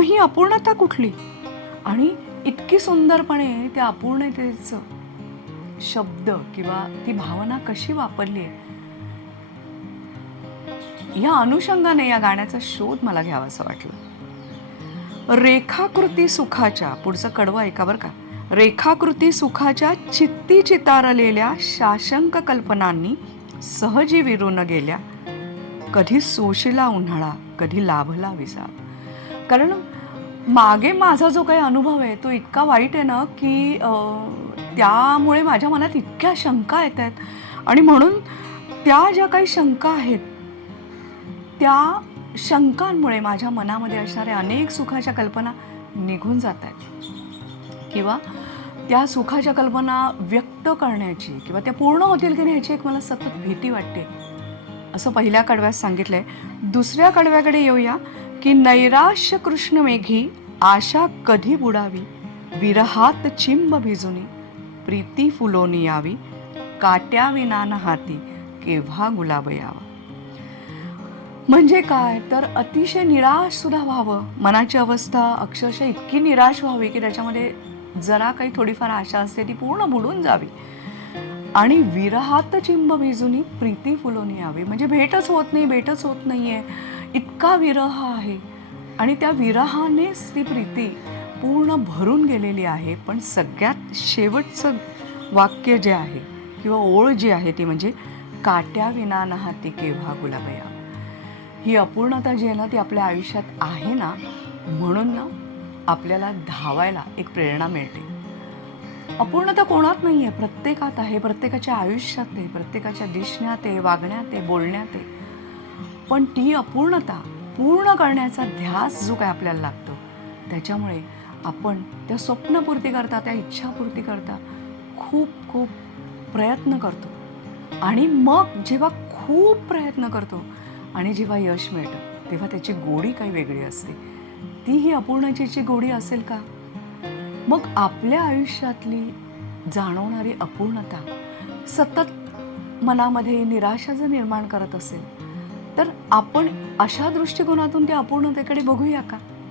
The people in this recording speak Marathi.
मग ही अपूर्णता कुठली? आणि इतकी सुंदरपणे त्या अपूर्णतेचं शब्द किंवा ती भावना कशी वापरली आहे, या अनुषंगाने या गाण्याचा शोध मला घ्यावासा वाटला. रेखाकृती सुखाच्या, पुढचं कडवं ऐका बरं का. रेखाकृती सुखाच्या चित्ती चितारलेल्या शाशंक कल्पनांनी सहजी विरून गेल्या. कधी सोशिला उन्हाळा, कधी लाभला विसावा. कारण मागे माझा जो काही अनुभव आहे तो इतका वाईट आहे ना, की त्यामुळे माझ्या मनात इतक्या शंका येत आहेत. आणि म्हणून त्या ज्या काही शंका आहेत, त्या शंकांमुळे माझ्या मनामध्ये असणाऱ्या अनेक सुखाच्या कल्पना निघून जात आहेत, किंवा त्या सुखाच्या कल्पना व्यक्त करण्याची किंवा त्या पूर्ण होतील की नाही ह्याची एक मला सतत भीती वाटते, असं पहिल्या कडव्यात सांगितलंय. दुसऱ्या कडव्याकडे येऊया, की नैराश्य कृष्ण मेघी आशा कधी बुडावी, विरहात चिंब भिजुनी प्रीती फुलोनी यावी, काट्या विनान हाती केव्हा गुलाब यावा. म्हणजे काय तर अतिशय निराश सुद्धा व्हावं, मनाची अवस्था अक्षरशः इतकी निराश व्हावी की त्याच्यामध्ये जरा काही थोडीफार आशा असते ती पूर्ण बुडून जावी. आणि विरहात चिंब भिजुनी प्रीती फुलोनी यावी, म्हणजे भेटच होत नाही, भेटच होत नाहीये, इतका विरह आहे. आणि त्या विरहानेच ती प्रीती पूर्ण भरून गेलेली आहे. पण सगळ्यात शेवटचं वाक्य जे आहे किंवा ओळ जी आहे ती म्हणजे काट्या विना न हाती केव्हा गुलाब यावा. ही अपूर्णता जी आहे ना ती आपल्या आयुष्यात आहे ना, म्हणून ना आपल्याला धावायला एक प्रेरणा मिळते. अपूर्णता कोणात नाही आहे, प्रत्येकात आहे, प्रत्येकाच्या आयुष्यात आहे, प्रत्येकाच्या दिसण्यात आहे, वागण्यात आहे, बोलण्यात आहे. पण ती अपूर्णता पूर्ण करण्याचा ध्यास जो काय आपल्याला लागतो, त्याच्यामुळे आपण त्या स्वप्नपूर्ती करता, त्या इच्छापूर्ती करता खूप खूप प्रयत्न करतो. आणि मग जेव्हा खूप प्रयत्न करतो आणि जेव्हा यश मिळतं तेव्हा त्याची गोडी काही वेगळी असते. ती ही अपूर्णतेची गोडी असेल का? मग आपल्या आयुष्यातली जाणवणारी अपूर्णता सतत मनामध्ये निराशा जर निर्माण करत असेल, तर आपण अशा दृष्टिकोनातून त्या अपूर्णतेकडे बघूया का?